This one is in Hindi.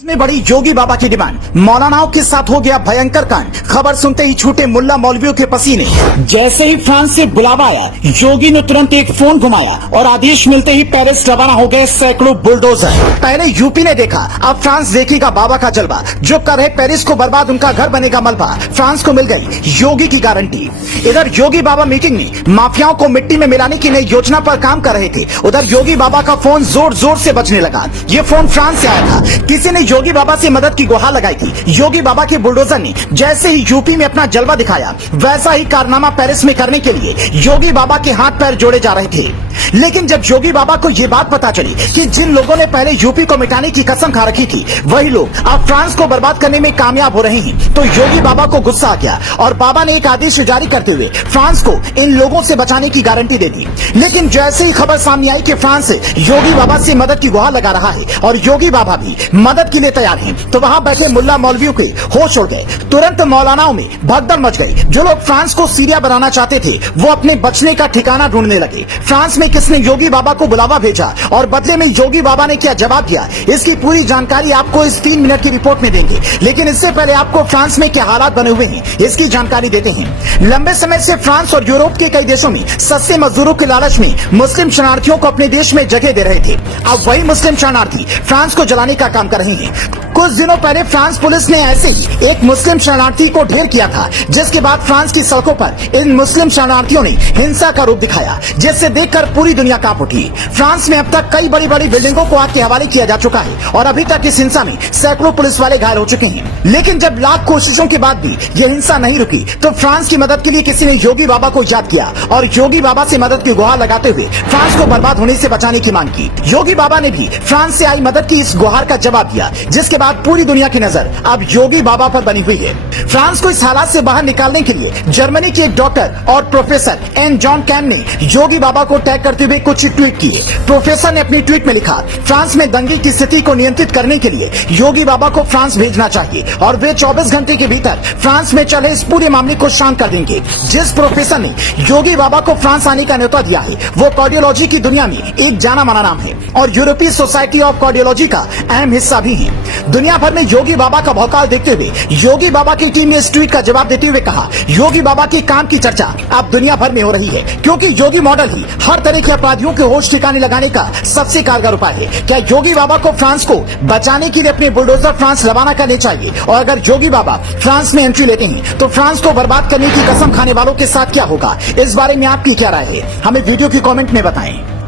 में बड़ी योगी बाबा की डिमांड, मौलानाओं के साथ हो गया भयंकर कांड। खबर सुनते ही छूटे मुल्ला मौलवियों के पसीने। जैसे ही फ्रांस से बुलावा आया, योगी ने तुरंत एक फोन घुमाया और आदेश मिलते ही पेरिस रवाना हो गए सैकड़ों बुलडोजर। पहले यूपी ने देखा, अब फ्रांस देखेगा बाबा का जलवा। जो कर रहे पेरिस को बर्बाद, उनका घर बनेगा मलबा। फ्रांस को मिल गई योगी की गारंटी। इधर योगी बाबा मीटिंग में माफियाओं को मिट्टी में मिलाने की नई योजना पर काम कर रहे थे। उधर योगी बाबा का फोन जोर जोर से बजने लगा। ये फोन फ्रांस से आया था। किसी ने योगी बाबा से मदद की गुहार लगाई थी। योगी बाबा के बुलडोजर ने जैसे ही यूपी में अपना जलवा दिखाया, वैसा ही कारनामा पेरिस में करने के लिए योगी बाबा के हाथ पैर जोड़े जा रहे थे। लेकिन जब योगी बाबा को ये बात पता चली कि जिन लोगों ने पहले यूपी को मिटाने की कसम खा रखी थी, वही लोग अब फ्रांस को बर्बाद करने में कामयाब हो रहे हैं, तो योगी बाबा को गुस्सा आ गया और बाबा ने एक आदेश जारी करते हुए फ्रांस को इन लोगों से बचाने की गारंटी दे दी। लेकिन जैसे ही खबर सामने आई कि फ्रांस योगी बाबा से मदद की गुहार लगा रहा है और योगी बाबा भी मदद के लिए तैयार हैं, तो वहां बैठे मुल्ला मौलवियों के होश उड़ गए। तुरंत मौलानाओं में भगदड़ मच गई। जो लोग फ्रांस को सीरिया बनाना चाहते थे, वो अपने बचने का ठिकाना ढूंढने लगे। फ्रांस में किसने योगी बाबा को बुलावा भेजा और बदले में योगी बाबा ने क्या जवाब दिया, इसकी पूरी जानकारी आपको इस 3 मिनट की रिपोर्ट में देंगे। लेकिन इससे पहले आपको फ्रांस में क्या हालात बने हुए हैं, इसकी जानकारी देते हैं। लंबे समय से फ्रांस और यूरोप के कई देशों में सस्ते मजदूरों के लालच में मुस्लिम शरणार्थियों को अपने देश में जगह दे रहे थे। अब वही मुस्लिम शरणार्थी फ्रांस को जलाने का काम कर रहे हैं। कुछ दिनों पहले फ्रांस पुलिस ने ऐसे ही एक मुस्लिम शरणार्थी को ढेर किया था, जिसके बाद फ्रांस की सड़कों पर इन मुस्लिम शरणार्थियों ने हिंसा का रूप दिखाया, जिससे देखकर पूरी दुनिया कांप उठी। फ्रांस में अब तक कई बड़ी बड़ी बिल्डिंगों को आग के हवाले किया जा चुका है और अभी तक इस हिंसा में सैकड़ों पुलिस वाले घायल हो चुके हैं। लेकिन जब लाख कोशिशों के बाद भी ये हिंसा नहीं रुकी, तो फ्रांस की मदद के लिए किसी ने योगी बाबा को याद किया और योगी बाबा से मदद की गुहार लगाते हुए फ्रांस को बर्बाद होने से बचाने की मांग की। योगी बाबा ने भी फ्रांस से आई मदद की इस गुहार का जवाब दिया, जिसके बाद पूरी दुनिया की नजर अब योगी बाबा पर बनी हुई है। फ्रांस को इस हालात से बाहर निकालने के लिए जर्मनी के एक डॉक्टर और प्रोफेसर एन जॉन कैम ने योगी बाबा को टैग करते हुए कुछ ट्वीट किए। प्रोफेसर ने अपनी ट्वीट में लिखा, फ्रांस में दंगे की स्थिति को नियंत्रित करने के लिए योगी बाबा को फ्रांस भेजना चाहिए और वे 24 घंटे के भीतर फ्रांस में चले इस पूरे मामले को शांत कर देंगे। जिस प्रोफेसर ने योगी बाबा को फ्रांस आने का न्योता दिया है, वो कार्डियोलॉजी की दुनिया में एक जाना माना नाम है और यूरोपीय सोसाइटी ऑफ कार्डियोलॉजी का अहम हिस्सा भी है। दुनिया भर में योगी बाबा का भौकाल देखते हुए योगी बाबा की टीम ने इस ट्वीट का जवाब देते हुए कहा, योगी बाबा के काम की चर्चा अब दुनिया भर में हो रही है, क्योंकि योगी मॉडल ही हर तरह के अपराधियों के होश ठिकाने लगाने का सबसे कारगर उपाय है। क्या योगी बाबा को फ्रांस को बचाने के लिए अपने बुलडोजर फ्रांस रवाना करने चाहिए? और अगर योगी बाबा फ्रांस में एंट्री लेते हैं, तो फ्रांस को बर्बाद करने की कसम खाने वालों के साथ क्या होगा? इस बारे में आपकी क्या राय है? हमें वीडियो की कॉमेंट में बताएं।